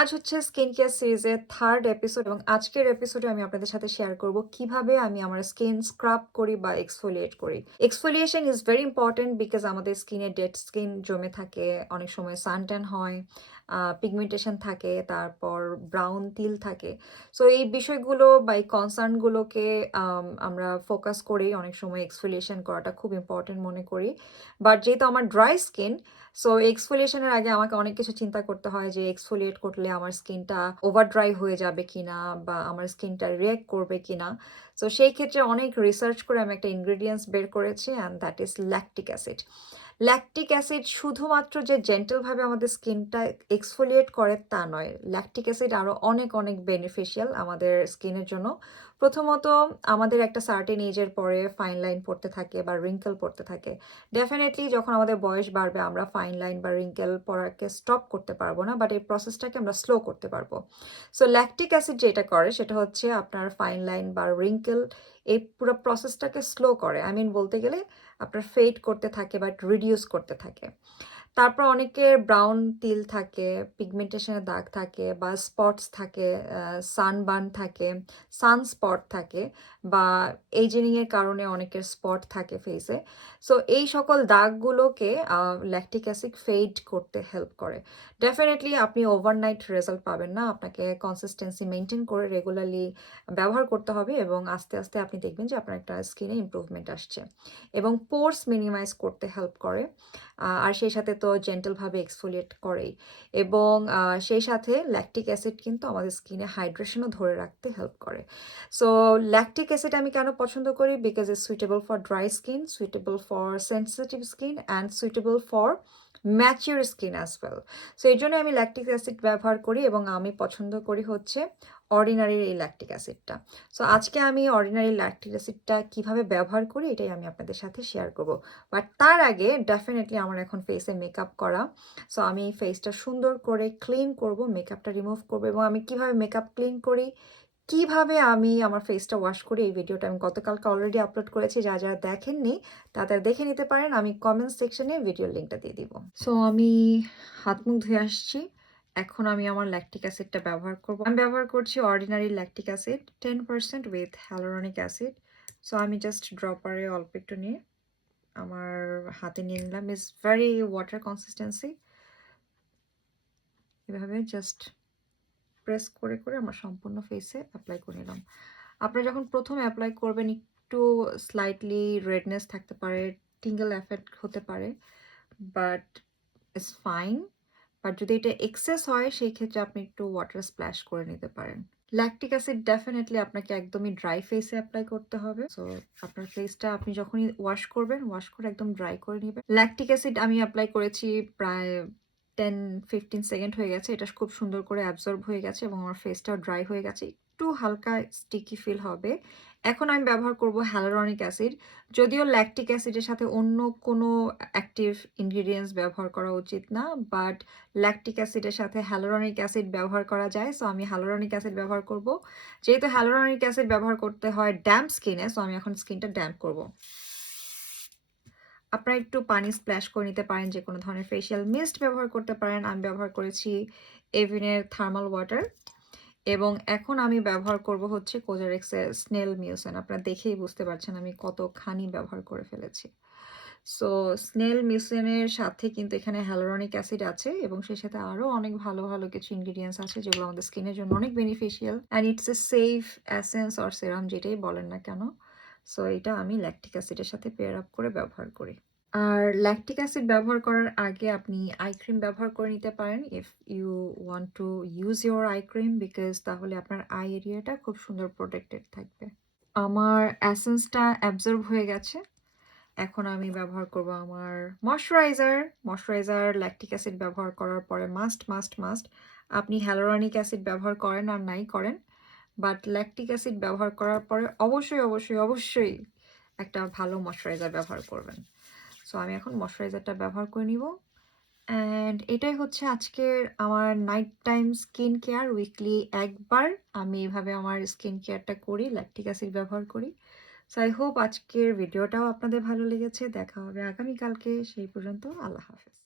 আজ হচ্ছে skin care সিরিজের থার্ড এপিসোড এবং আজকের এপিসোডে আমি আপনাদের সাথে শেয়ার করব কিভাবে আমি আমার স্কিন স্ক্রাব করি বা এক্সফোলিয়েট করি। Exfoliation is very important because আমাদের স্কিনে ডেড স্কিন জমে থাকে, অনেক সময় সানট্যান হয়, পিগমেন্টেশন থাকে, তারপর ব্রাউন তিল থাকে। সো এই বিষয়গুলো বা এই কনসার্নগুলোকে আমরা ফোকাস করেই অনেক সময় এক্সফোলিয়েশন করাটা খুব ইম্পর্টেন্ট মনে করি। বাট যেহেতু আমার ড্রাই স্কিন, সো এক্সফোলিয়েশনের আগে আমাকে অনেক কিছু চিন্তা করতে হয় যে এক্সফোলিয়েট করলে আমার স্কিনটা ওভার ড্রাই হয়ে যাবে কিনা বা আমার স্কিনটা রিঅ্যাক্ট করবে কিনা। সো সেই ক্ষেত্রে অনেক রিসার্চ করে আমি একটা ইনগ্রেডিয়েন্টস বের করেছি and that is lactic acid. Lactic acid শুধুমাত্র যে জেন্টলভাবে আমাদের স্কিনটা এক্সফোলিয়েট করে তা নয়, ল্যাকটিক অ্যাসিড আরও অনেক অনেক বেনিফিশিয়াল আমাদের স্কিনের জন্য। প্রথমত, আমাদের একটা সার্টেন এজের পরে ফাইন লাইন পড়তে থাকে বা রিঙ্কেল পড়তে থাকে। ডেফিনেটলি যখন আমাদের বয়স বাড়বে আমরা ফাইন লাইন বা রিঙ্কেল পড়াকে স্টপ করতে পারবো না, বাট এই প্রসেসটাকে আমরা স্লো করতে পারবো। সো ল্যাকটিক অ্যাসিড যেটা করে সেটা হচ্ছে আপনার ফাইন লাইন বা রিঙ্কেল এই পুরো প্রসেসটাকে স্লো করে। আই মিন বলতে গেলে আপনার ফেড করতে থাকে বাট রিডিউস করতে থাকে। তারপর অনেকের ব্রাউন তিল থাকে, পিগমেন্টেশনের দাগ থাকে বা স্পটস থাকে, সানবার্ন থাকে, সানস্পট থাকে বা এইজেনিংয়ের কারণে অনেকের স্পট থাকে ফেসে। সো এই সকল দাগগুলোকে ল্যাকটিক অ্যাসিড ফেড করতে হেল্প করে। ডেফিনেটলি আপনি ওভারনাইট রেজাল্ট পাবেন না, আপনাকে কনসিস্টেন্সি মেনটেন করে রেগুলারলি ব্যবহার করতে হবে এবং আস্তে আস্তে আপনি দেখবেন যে আপনার একটা স্কিনে ইমপ্রুভমেন্ট আসছে এবং পোর্স মিনিমাইজ করতে হেল্প করে। আর সেই সাথে তো জেন্টলভাবে এক্সফোলিয়েট করেই এবং সেই সাথে ল্যাকটিক অ্যাসিড কিন্তু আমাদের স্কিনে হাইড্রেশনও ধরে রাখতে হেল্প করে। সো ল্যাকটিক অ্যাসিড আমি কেন পছন্দ করি? Because it's suitable for dry skin, suitable for sensitive skin and suitable for mature skin as well. So এই জন্য আমি ল্যাকটিক অ্যাসিড ব্যবহার করি এবং আমি পছন্দ করি হচ্ছে অর্ডিনারি এই ল্যাকটিক অ্যাসিডটা। সো আজকে আমি অর্ডিনারি ল্যাকটিক অ্যাসিডটা কীভাবে ব্যবহার করি এটাই আমি আপনাদের সাথে শেয়ার করব। বাট তার আগে ডেফিনেটলি আমার এখন ফেসে মেকআপ করা। সো আমি ফেসটা সুন্দর করে ক্লিন করব, মেকআপটা রিমুভ করব এবং আমি কিভাবে মেকআপ ক্লিন করি, কিভাবে আমি আমার ফেসটা ওয়াশ করি এই ভিডিওটা আমি গতকালকে অলরেডি আপলোড করেছি। যারা যারা দেখেননি তাদের দেখে নিতে পারেন, আমি কমেন্ট সেকশনে ভিডিওর লিঙ্কটা দিয়ে দিব। সো আমি হাত মুখ ধুয়ে আসছি, এখন আমি আমার ল্যাকটিক অ্যাসিডটা ব্যবহার করব। আমি ব্যবহার করছি ordinary lactic acid 10% with hyaluronic acid. So আমি জাস্ট ড্রপারে অল্প একটু নিয়ে আমার হাতে নিয়ে নিলাম। Is very water consistency. এভাবে জাস্ট প্রেস করে করে আমার সম্পূর্ণ ফেসে অ্যাপ্লাই করে নিলাম। আপনারা যখন প্রথম অ্যাপ্লাই করবেন একটু স্লাইটলি রেডনেস থাকতে পারে, টিঙ্গল এফেক্ট হতে পারে, বাট ইটস ফাইন। বাট যদি এটা এক্সেস হয় সেই ক্ষেত্রে আপনি একটু ওয়াটার স্প্ল্যাশ করে নিতে পারেন। ল্যাকটিক অ্যাসিড ডেফিনেটলি আপনাকে একদমই ড্রাই ফেসে অ্যাপ্লাই করতে হবে। সো আপনার ফেসটা আপনি যখনই ওয়াশ করবেন, ওয়াশ করে একদম ড্রাই করে নেবেন। ল্যাকটিক অ্যাসিড আমি অ্যাপ্লাই করেছি প্রায় 10-15 সেকেন্ড হয়ে গেছে। এটা খুব সুন্দর করে অ্যাবজর্ব হয়ে গেছে এবং আমার ফেসটাও ড্রাই হয়ে গেছে, একটু হালকা স্টিকি ফিল হবে। এখন আমি ব্যবহার করব হ্যালোরনিক অ্যাসিড। যদিও ল্যাকটিক অ্যাসিডের সাথে অন্য কোনো অ্যাক্টিভ ইনগ্রিডিয়েন্টস ব্যবহার করা উচিত না, বাট ল্যাকটিক অ্যাসিডের সাথে হ্যালোরনিক অ্যাসিড ব্যবহার করা যায়। সো আমি হ্যালোরনিক অ্যাসিড ব্যবহার করব। যেহেতু হ্যালোরনিক অ্যাসিড ব্যবহার করতে হয় ড্যাম্প স্কিনে, সো আমি এখন স্কিনটা ড্যাম্প করব। আপনারা একটু পানি স্প্ল্যাশ করে নিতে পারেন, যে কোনো ধরনের ফেশিয়াল মিস্ট ব্যবহার করতে পারেন। আমি ব্যবহার করেছি এভিনের থার্মাল ওয়াটার এবং এখন আমি ব্যবহার করব হচ্ছে কোজারেক্সের স্নেল মিউসিন। আপনারা দেখেই বুঝতে পারছেন আমি কতখানি ব্যবহার করে ফেলেছি। সো স্নেল মিউসিনের সাথে কিন্তু এখানে হ্যালোরনিক অ্যাসিড আছে এবং সেই সাথে আরও অনেক ভালো ভালো কিছু ইনগ্রিডিয়েন্টস আছে যেগুলো আমাদের স্কিনের জন্য অনেক beneficial and it's a safe essence or serum যেটাই বলেন না কেন। সো এটা আমি ল্যাকটিক অ্যাসিডের সাথে পেয়ার আপ করে ব্যবহার করি। আর ল্যাকটিক অ্যাসিড ব্যবহার করার আগে আপনি আই ক্রিম ব্যবহার করে নিতে পারেন if you want to use your eye cream, because তাহলে আপনার আই এরিয়াটা খুব সুন্দর প্রোটেক্টেড থাকবে। আমার অ্যাসেন্সটা অ্যাবজর্ব হয়ে গেছে, এখন আমি ব্যবহার করব আমার ময়শ্চারাইজার। ময়শ্চারাইজার ল্যাকটিক অ্যাসিড ব্যবহার করার পরে মাস্ট মাস্ট মাস্ট, আপনি হ্যালোরনিক অ্যাসিড ব্যবহার করেন আর নাই করেন, বাট ল্যাকটিক অ্যাসিড ব্যবহার করার পরে অবশ্যই অবশ্যই অবশ্যই একটা ভালো ময়শ্চারাইজার ব্যবহার করবেন। সো আমি এখন ময়শ্চারাইজারটা ব্যবহার করে নিব অ্যান্ড এটাই হচ্ছে আজকের আমার night time skin care. Weekly একবার আমি এইভাবে আমার স্কিন কেয়ারটা করি, ল্যাকটিক অ্যাসিড ব্যবহার করি। সো আই হোপ আজকের ভিডিওটাও আপনাদের ভালো লেগেছে। দেখা হবে আগামীকালকে, সেই পর্যন্ত আল্লাহ হাফেজ।